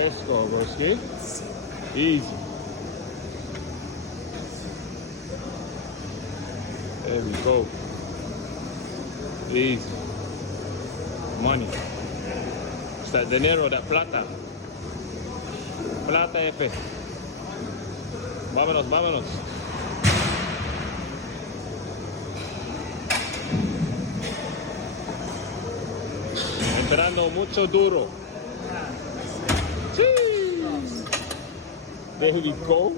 Let's go, broski. Easy. There we go. Easy. Money. It's that dinero, that plata. Plata F. Vámonos, vámonos. Entrando mucho duro. Sí. There we go.